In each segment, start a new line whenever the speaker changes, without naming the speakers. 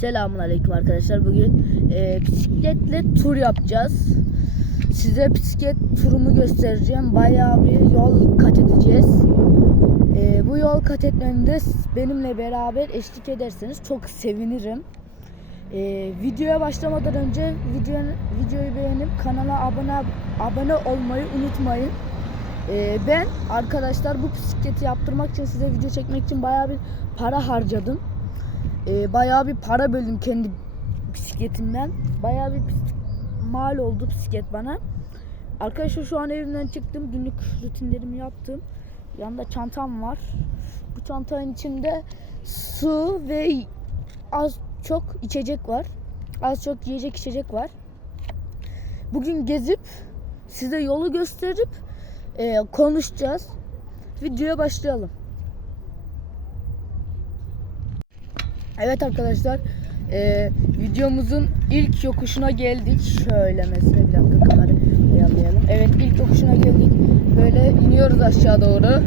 Selamun Aleyküm arkadaşlar. Bugün e, bisikletle tur yapacağız. Size bisiklet turumu göstereceğim. Bayağı bir yol kat edeceğiz. E, bu yol kat etmemde benimle beraber eşlik ederseniz çok sevinirim. E, videoya başlamadan önce videonun, videoyu beğenip kanala abone abone olmayı unutmayın. E, ben arkadaşlar bu bisikleti yaptırmak için size video çekmek için bayağı bir para harcadım e, bayağı bir para böldüm kendi bisikletimden. Bayağı bir mal oldu bisiklet bana. Arkadaşlar şu an evimden çıktım. Günlük rutinlerimi yaptım. Yanında çantam var. Bu çantanın içinde su ve az çok içecek var. Az çok yiyecek içecek var. Bugün gezip size yolu gösterip e, konuşacağız. Videoya başlayalım. Evet arkadaşlar e, videomuzun ilk yokuşuna geldik. Şöyle mesela bir dakika kamerayı ayarlayalım. Evet ilk yokuşuna geldik. Böyle iniyoruz aşağı doğru.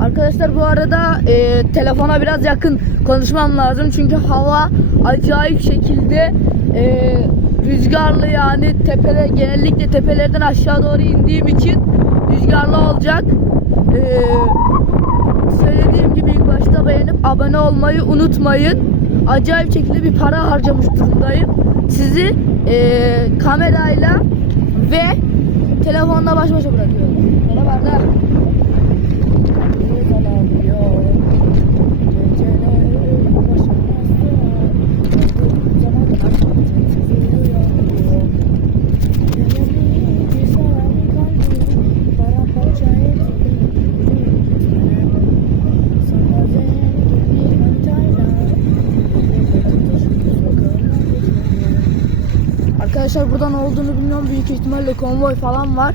Arkadaşlar bu arada e, telefona biraz yakın konuşmam lazım. Çünkü hava acayip şekilde e, rüzgarlı yani tepeler genellikle tepelerden aşağı doğru indiğim için rüzgarlı olacak. E, Söylediğim gibi ilk başta beğenip abone olmayı unutmayın. Acayip şekilde bir para harcamış durumdayım. Sizi eee, kamerayla ve telefonla baş başa bırakıyorum. Merhaba Arkadaşlar buradan olduğunu bilmiyorum. Büyük ihtimalle konvoy falan var.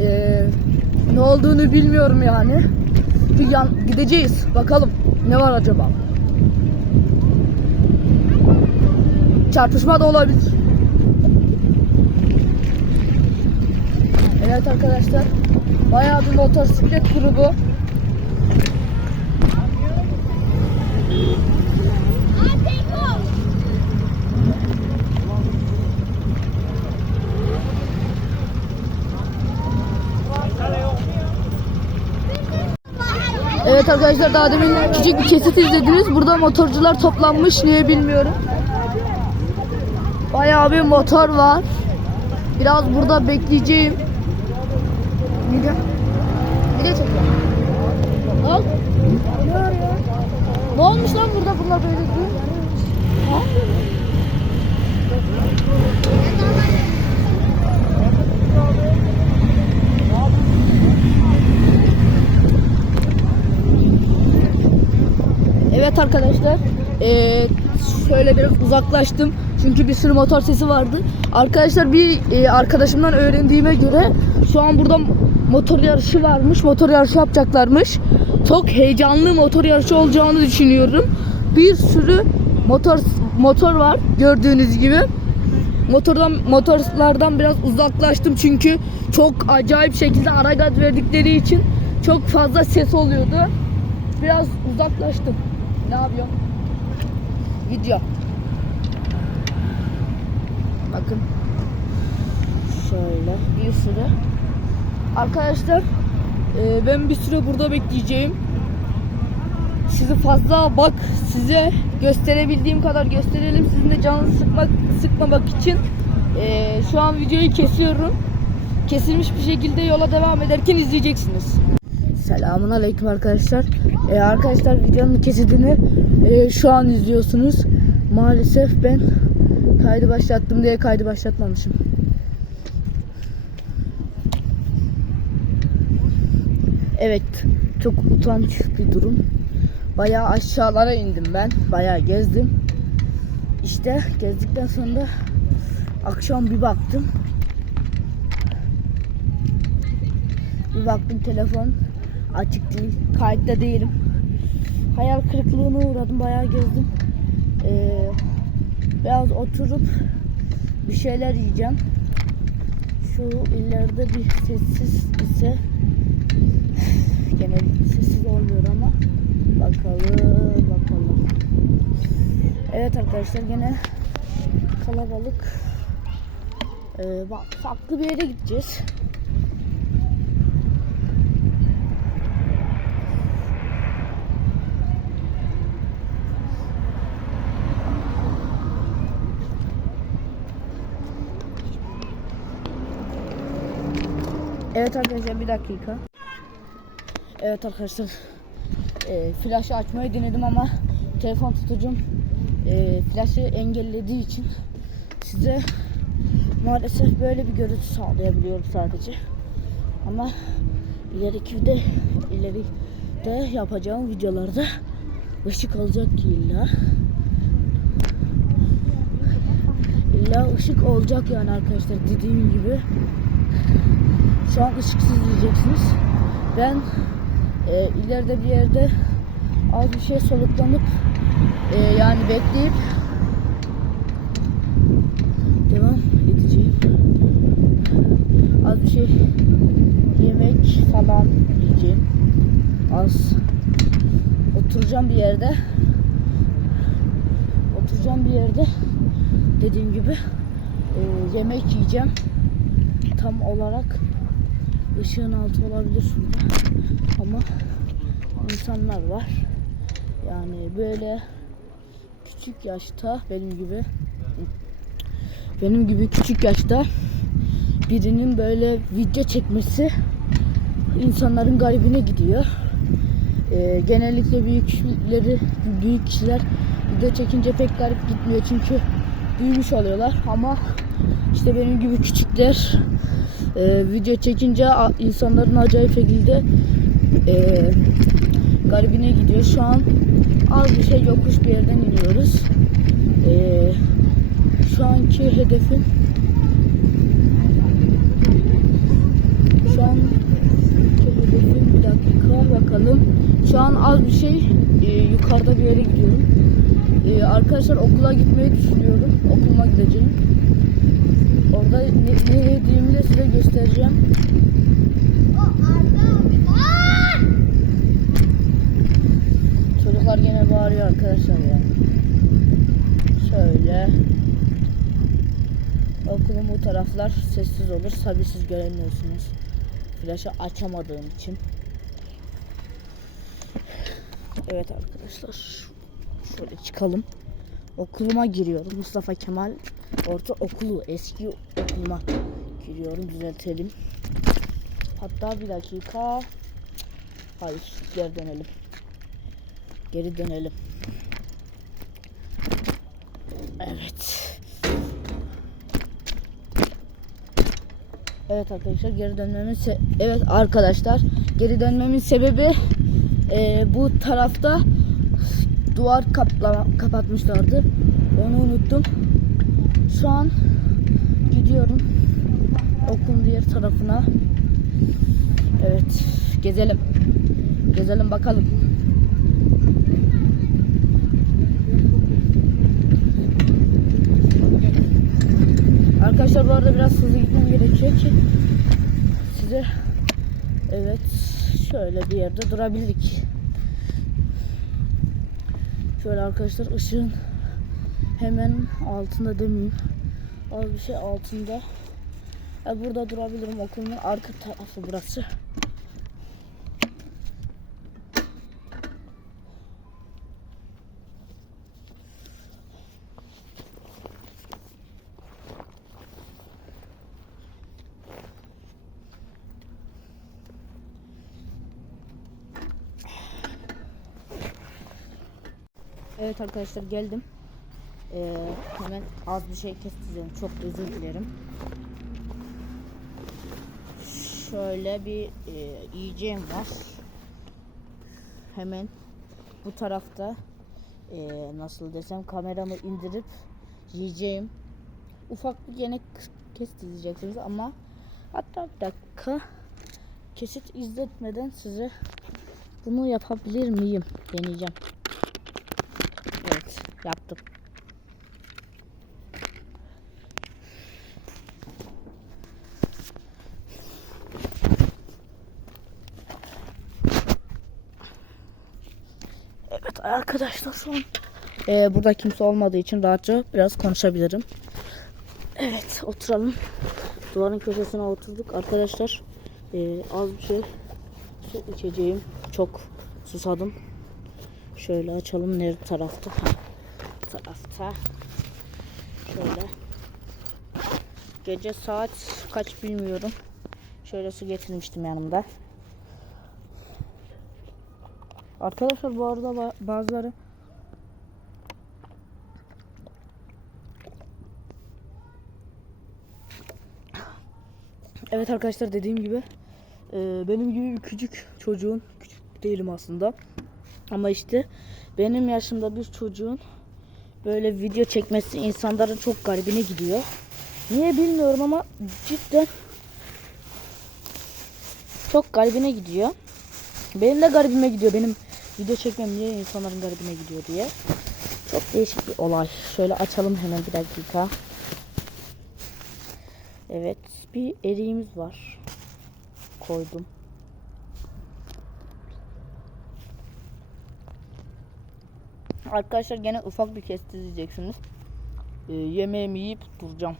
Ee, ne olduğunu bilmiyorum yani. Bir yan, gideceğiz. Bakalım ne var acaba? Çarpışma da olabilir. Evet arkadaşlar. Bayağı bir motosiklet grubu. Evet arkadaşlar daha demin küçük bir kesit izlediniz. Burada motorcular toplanmış niye bilmiyorum. Bayağı bir motor var. Biraz burada bekleyeceğim. Video. Video çekiyorum. Ne oldu? Ne olmuş lan burada bunlar böyle? Ha? Arkadaşlar. eee, şöyle biraz uzaklaştım. Çünkü bir sürü motor sesi vardı. Arkadaşlar bir eee, arkadaşımdan öğrendiğime göre şu an burada motor yarışı varmış. Motor yarışı yapacaklarmış. Çok heyecanlı motor yarışı olacağını düşünüyorum. Bir sürü motor motor var gördüğünüz gibi. Motordan motorlardan biraz uzaklaştım çünkü çok acayip şekilde ara gaz verdikleri için çok fazla ses oluyordu. Biraz uzaklaştım. Ne yapıyorum? Video. Bakın. Şöyle bir sürü. Arkadaşlar e, ben bir süre burada bekleyeceğim. Sizi fazla bak size gösterebildiğim kadar gösterelim. Sizin de canınızı sıkmak, sıkmamak için e, şu an videoyu kesiyorum. Kesilmiş bir şekilde yola devam ederken izleyeceksiniz. Selamun aleyküm arkadaşlar. Ee, arkadaşlar videonun kesitini e, şu an izliyorsunuz. Maalesef ben kaydı başlattım diye kaydı başlatmamışım. Evet, çok utanç bir durum. Bayağı aşağılara indim ben. Bayağı gezdim. İşte gezdikten sonra akşam bir baktım. Bir baktım telefon açık değil. Kayıtta değilim. Hayal kırıklığına uğradım. Bayağı gezdim. Ee, biraz oturup bir şeyler yiyeceğim. Şu ileride bir sessiz ise genellikle sessiz olmuyor ama bakalım bakalım. Evet arkadaşlar gene kalabalık. Ee, farklı bir yere gideceğiz. Evet arkadaşlar bir dakika. Evet arkadaşlar e, flaşı açmayı denedim ama telefon tutucum e, flaşı engellediği için size maalesef böyle bir görüntü sağlayabiliyorum sadece. Ama ileriki de ileride yapacağım videolarda ışık olacak ki illa. İlla ışık olacak yani arkadaşlar dediğim gibi. Şu an ışıksız diyeceksiniz. Ben e, ileride bir yerde az bir şey soluklanıp e, yani bekleyip devam edeceğim. Az bir şey yemek falan yiyeceğim. Az oturacağım bir yerde. Oturacağım bir yerde dediğim gibi e, yemek yiyeceğim. Tam olarak ışığın altı olabilir şurada. Ama insanlar var. Yani böyle küçük yaşta benim gibi benim gibi küçük yaşta birinin böyle video çekmesi insanların garibine gidiyor. Ee, genellikle büyükleri büyük kişiler video çekince pek garip gitmiyor çünkü büyümüş oluyorlar ama işte benim gibi küçükler e, video çekince insanların acayip şekilde e, garibine gidiyor. Şu an az bir şey yokuş bir yerden iniyoruz. E, şu anki hedefim şu an hedefim bir dakika bakalım. Şu an az bir şey e, yukarıda bir yere gidiyorum. E, arkadaşlar okula gitmeyi düşünüyorum. Okuluma gideceğim. Orada ne, ne yediğimi de size göstereceğim. Çocuklar gene bağırıyor arkadaşlar ya. Şöyle. Okulun bu taraflar sessiz olur. Tabi siz göremiyorsunuz. Flaşı açamadığım için. Evet arkadaşlar. Şöyle çıkalım. Okuluma giriyorum. Mustafa Kemal Orta Okulu. Eski okuluma giriyorum. Düzeltelim. Hatta bir dakika. Hayır. Geri dönelim. Geri dönelim. Evet. Evet arkadaşlar geri dönmemin se- evet arkadaşlar geri dönmemin sebebi e, bu tarafta duvar kapla kapatmışlardı. Onu unuttum. Şu an gidiyorum okulun diğer tarafına. Evet gezelim. Gezelim bakalım. Arkadaşlar bu arada biraz hızlı gitmem gerekiyor ki size evet şöyle bir yerde durabilirik. Şöyle arkadaşlar ışığın hemen altında demeyeyim. Az bir şey altında. Ya burada durabilirim okulun arka tarafı burası. Evet arkadaşlar geldim. Ee, hemen az bir şey kestireceğim. Çok özür dilerim. Şöyle bir e, yiyeceğim var. Hemen bu tarafta e, nasıl desem kameramı indirip yiyeceğim. Ufak bir yemek kestireceksiniz ama hatta bir dakika kesit izletmeden size bunu yapabilir miyim? Deneyeceğim. Yaptım. Evet arkadaşlar şu an Ee, burada kimse olmadığı için rahatça biraz konuşabilirim. Evet oturalım. Duvarın köşesine oturduk. Arkadaşlar ee, az bir şey su içeceğim. Çok susadım. Şöyle açalım. Nerede tarafta? Tarafta. Şöyle. Gece saat kaç bilmiyorum. Şöyle su getirmiştim yanımda. Arkadaşlar bu arada ba- bazıları Evet arkadaşlar dediğim gibi e, benim gibi bir küçük çocuğun küçük değilim aslında ama işte benim yaşımda bir çocuğun böyle video çekmesi insanların çok garibine gidiyor. Niye bilmiyorum ama cidden çok garibine gidiyor. Benim de garibime gidiyor. Benim video çekmem niye insanların garibine gidiyor diye. Çok değişik bir olay. Şöyle açalım hemen bir dakika. Evet bir eriğimiz var. Koydum. Arkadaşlar gene ufak bir kesti izleyeceksiniz. Ee, yemeğimi yiyip duracağım.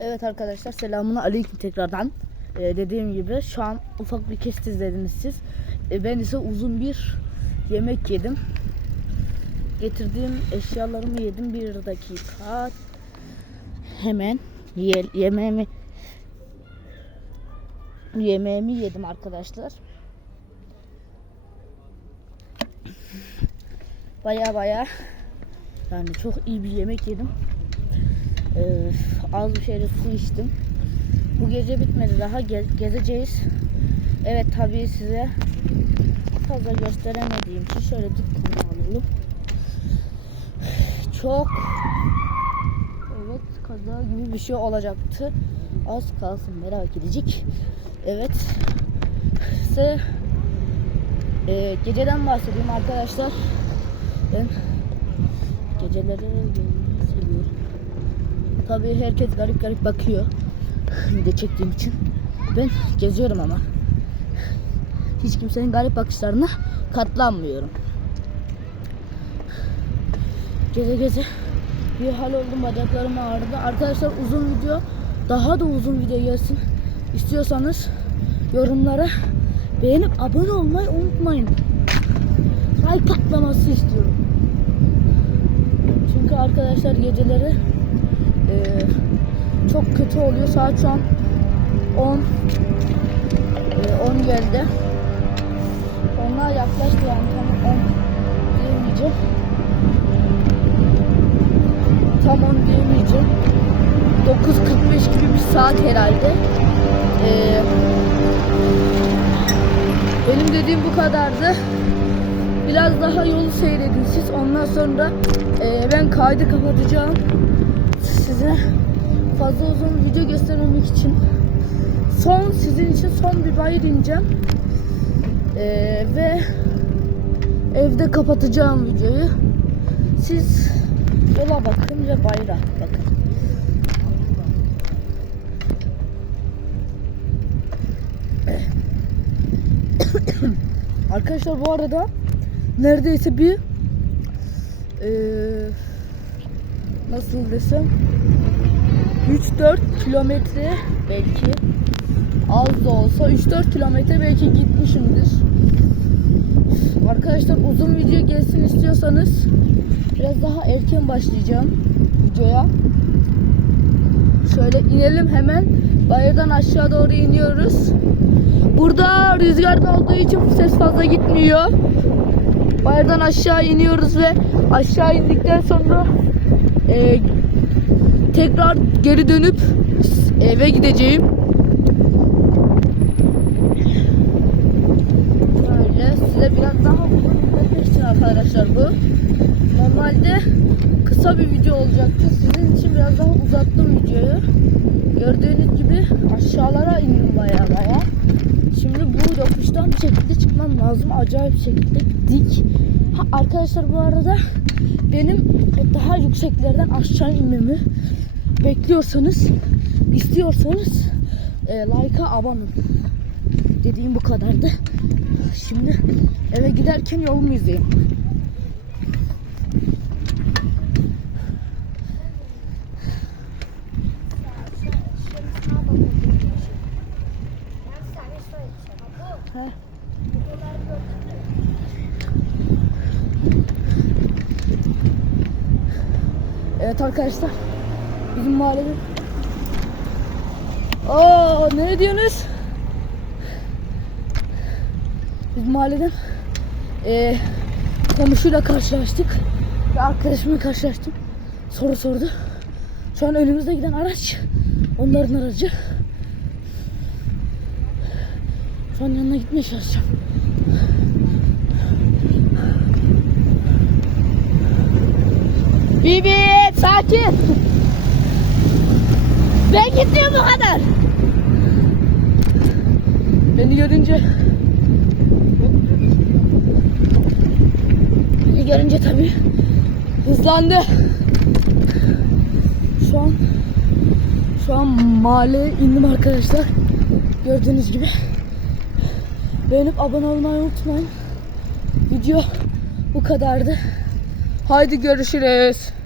Evet arkadaşlar selamun aleyküm tekrardan. Ee, dediğim gibi şu an ufak bir kest izlediniz siz. Ee, ben ise uzun bir yemek yedim. Getirdiğim eşyalarımı yedim bir dakika. Hemen ye yemeğimi yemeğimi yedim arkadaşlar. Baya baya yani çok iyi bir yemek yedim. Ee, az bir şeyle su içtim. Bu gece bitmedi daha ge- gezeceğiz. Evet tabii size fazla gösteremediğim için şöyle dükkanı alalım. Çok evet kaza gibi bir şey olacaktı. Az kalsın merak edecek. Evet size e, geceden bahsedeyim arkadaşlar. Ben geceleri seviyorum. Tabii herkes garip garip bakıyor. Video çektiğim için. Ben geziyorum ama. Hiç kimsenin garip bakışlarına katlanmıyorum. Geze geze bir hal oldum bacaklarım ağrıdı. Arkadaşlar uzun video daha da uzun video gelsin istiyorsanız yorumlara beğenip abone olmayı unutmayın. Like atlaması istiyorum. Arkadaşlar geceleri eee, çok kötü oluyor. Saat şu an 10 eee, 10 geldi. Onlar yaklaştı yani tam 10 diyemeyeceğim. Tam 10 diyemeyeceğim. 9.45 gibi bir saat herhalde. Eee, benim dediğim bu kadardı. Biraz daha yolu seyredin siz. Ondan sonra eee, ben kaydı kapatacağım. Size fazla uzun video göstermemek için son sizin için son bir bayır ineceğim. Eee, ve evde kapatacağım videoyu. Siz yola bakın ve bayıra bakın. Arkadaşlar bu arada neredeyse bir eee, nasıl desem 3-4 kilometre belki az da olsa 3-4 kilometre belki gitmişimdir. Arkadaşlar uzun video gelsin istiyorsanız biraz daha erken başlayacağım videoya. Şöyle inelim hemen. Bayırdan aşağı doğru iniyoruz. Burada rüzgar olduğu için ses fazla gitmiyor. Bayırdan aşağı iniyoruz ve aşağı indikten sonra e, tekrar geri dönüp eve gideceğim. Böyle size biraz daha uzun için arkadaşlar bu. Normalde kısa bir video olacaktı. Sizin için biraz daha uzattım videoyu. Gördüğünüz gibi aşağılara indim baya baya. Şimdi bu yokuştan bir şekilde çıkmam lazım. Acayip şekilde dik. Ha, arkadaşlar bu arada benim daha yükseklerden aşağı inmemi bekliyorsanız, istiyorsanız e, like'a abone. Dediğim bu kadardı. Şimdi eve giderken yolumu izleyin. Evet arkadaşlar. Bizim mahallede. Aa ne diyorsunuz? Biz mahalleden e, komşuyla karşılaştık. Ve arkadaşımla karşılaştım. Soru sordu. Şu an önümüzde giden araç onların aracı. An yanına gitmeye çalışacağım. Bibi sakin. Ben gitmiyorum bu kadar. Beni görünce Beni görünce tabii hızlandı. Şu an şu an mahalleye indim arkadaşlar. Gördüğünüz gibi. Beğenip abone olmayı unutmayın. Video bu kadardı. Haydi görüşürüz.